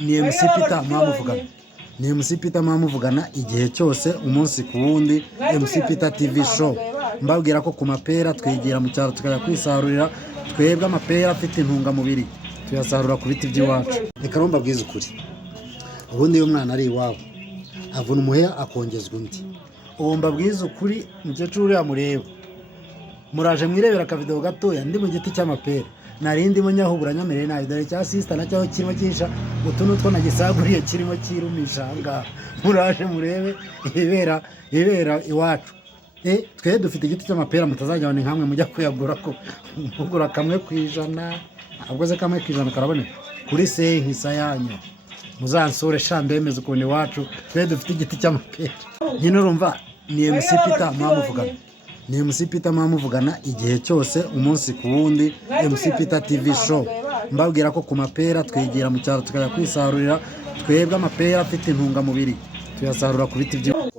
ni MC Peter mwamuvugana. Ni MC Peter mwamuvugana igihe cyose umunsi ku wundi. MC Peter TV show. Mbabwira ko ku mapera twigira mu cyaro tukajya kwisarurira. Twebwe amapera afite intungamubiri tuyasarura ku biti by'iwacu. Reka romba bwiza ukuri. Ubundi iyo umwana ari iwabo avuna umuheha akongezwa undi. Ubu mbabwiza ukuri mukecuru uriya mureba. Muraje mwirebera akavideo gatoya ndi mu giti cy'amapera. Narindi mo nyahubura nyamereye nayo dore cya sister nacyo kirimo kisha utuntu two nagisaguriye kirimo kirumisha nga. Muraje murebe ibera iwacu. Twe dufite igiti cy'amapera mutazajya ni nkamwe mujya kuyagura ko mugura kamwe kwijana. Ahubwo ze kamwe kwijana karaboneka kuri senkisa yanyu. Muzansure shambemeze ukuntu iwacu twe dufite igiti cy'amapera. Nyine urumva ni MC Peter mwamuvugana. Ni MC Peter mwamuvugana igihe cyose umunsi ku wundi. MC Peter TV show. Mbabwira ko ku mapera twigira mu cyaro tukajya kwisarurira. Twebwe amapera afite intungamubiri tuyasarura ku biti by'iwacu.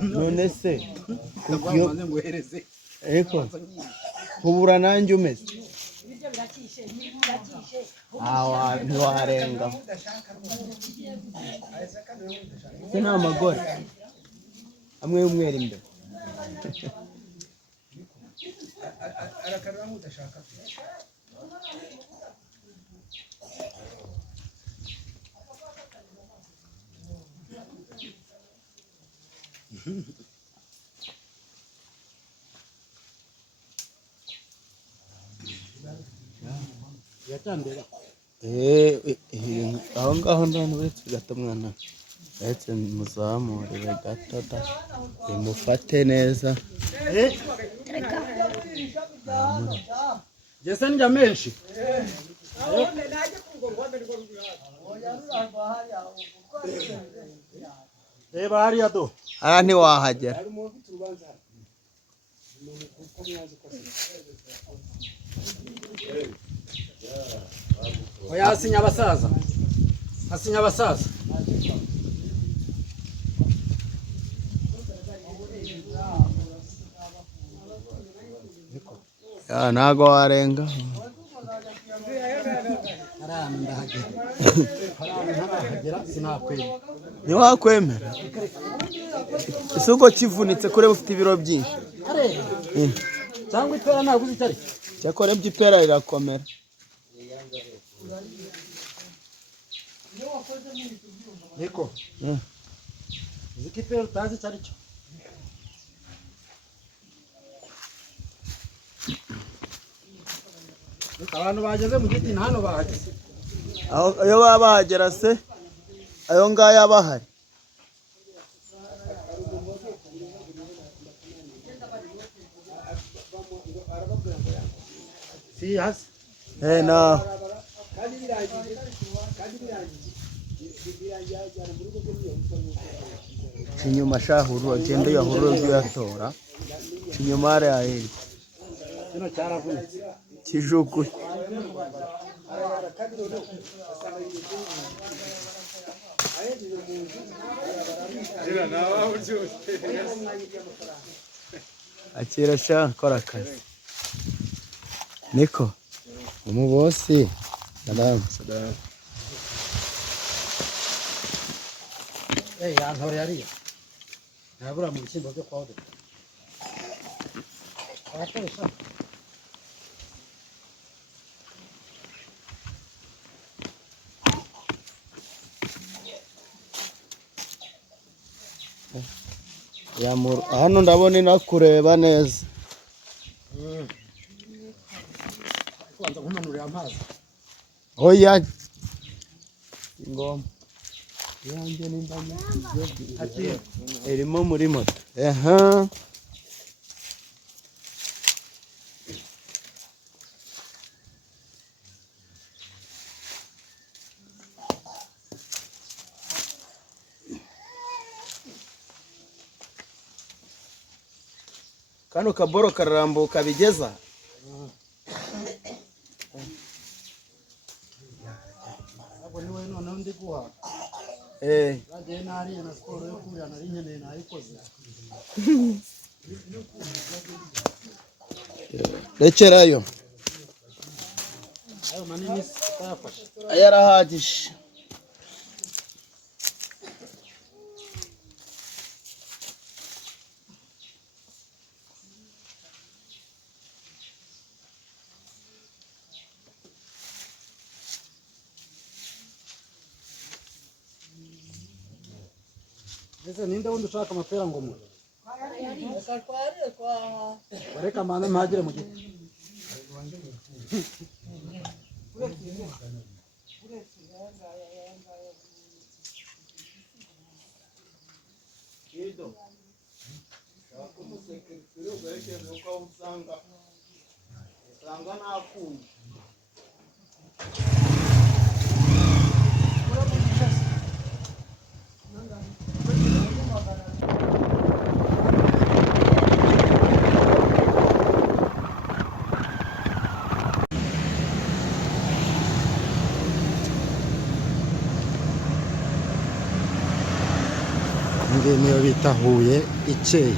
None se eko kubura nanjye umeze ntiwarenga se nta magore amwe y'umweru imbere aho ngaho ndabona uretse gato mwana uretse muzamurire gato da mufate neza Jese njya menshi reba hariya do aha ntiwahagera oya hasinya abasaza ntago warenga ntiwakwemera ese ubwo kivunitse kureba ufite ibiro byinshi cyangwa ipera naguze itari cyakora by'ipera rirakomera niko ziki ipera utazi cyari cyo abantu bageze mu giti hano bahageze ayo baba bahagera se ayo ngayo aba ahari si hasi na inyuma shahuru agenda yahuru yatora inyuma ari ahiri kino cyaravunitse kijuku akira sha kora akazi niko umubosi salamu yantore yariya ntabura mu bishyimbo byo kwawude abakoresha hano ndabona inakureba neza kubanza kumanurira amazi oya ingoma yanjye n'indanye irimo muri moto kano kaboro kararambuka bigeza ntabwo niwe noneho ndi guha bagiye nariye na siporo yo kurira nari nkeneye nayikoze. Rekerayo. Ayo manini tayafashe. Ayarahagije. Ese ninde wundi ushaka amapera ngo mu? Bareka mane mpagire mu giti. Kido. Shakumuseke ubeke nuko usanga. Usanga nakuye. Ngiye niyo bita Huye ikeye.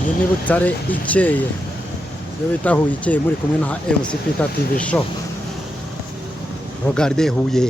Iyi ni Butare ikeye. Iyo bita Huye ikeye muri kumwe na MC Peter TV Show. Regardez Huye.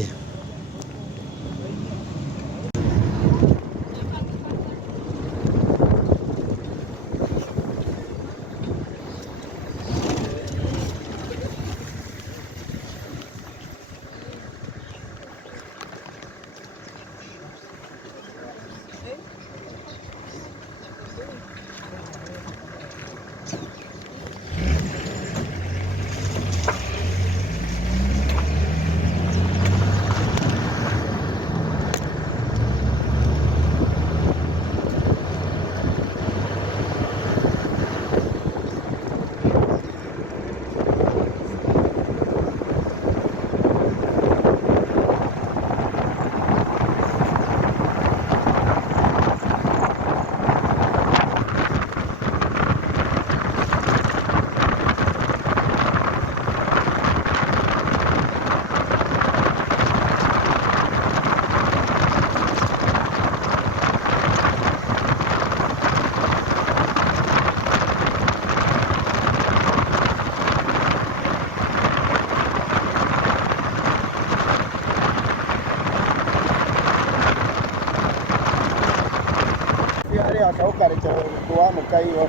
Akawukarekera kuwamuka yiwe.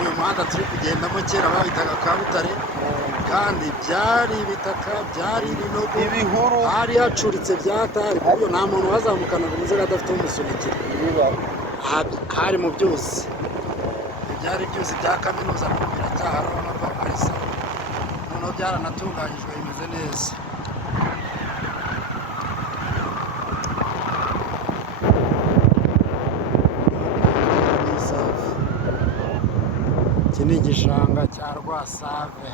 Uyu muhanda turi kugendamo kera bawitaga Kabutare, kandi byari ibitaka, byari ibinogo, Ibihuru. hari hacuritse byatari, ku buryo nta muntu wazamukanaga inzira adafite umusunikira. Hari mu byose. Ibyari byose bya kaminuza biracyahari, urabona ko ari sawa. Noneho byaranatunganyijwe bimeze neza. Iki ni igishanga cya Rwasave,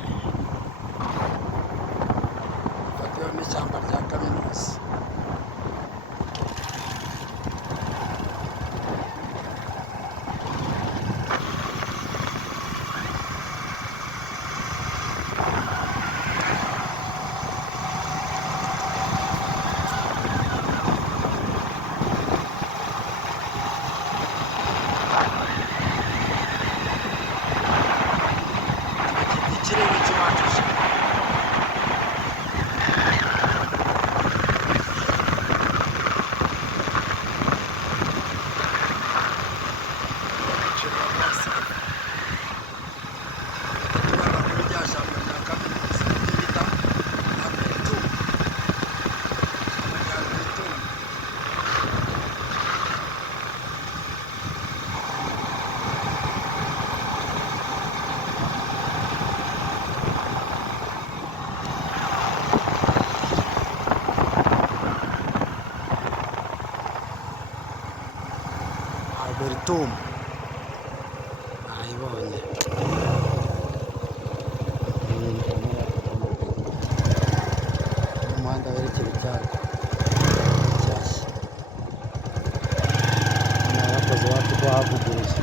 gifatiwemo ishyamba rya kaminuza. Ikirere cy'iwacu Khartoum. Ayibonye. Umuhanda werekera icyaro. Cyashya. Abakozi bacu bahavuguruye.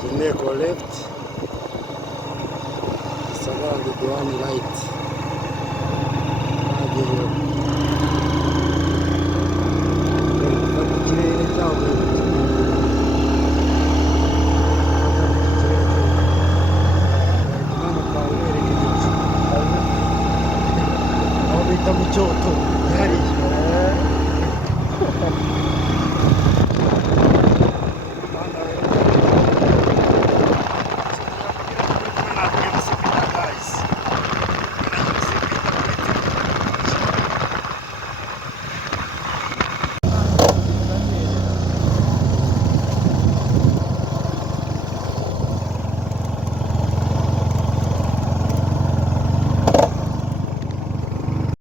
Kineko left, Sagara Diwani right. Ikirere cyaho aho bita mu Cyoto hariya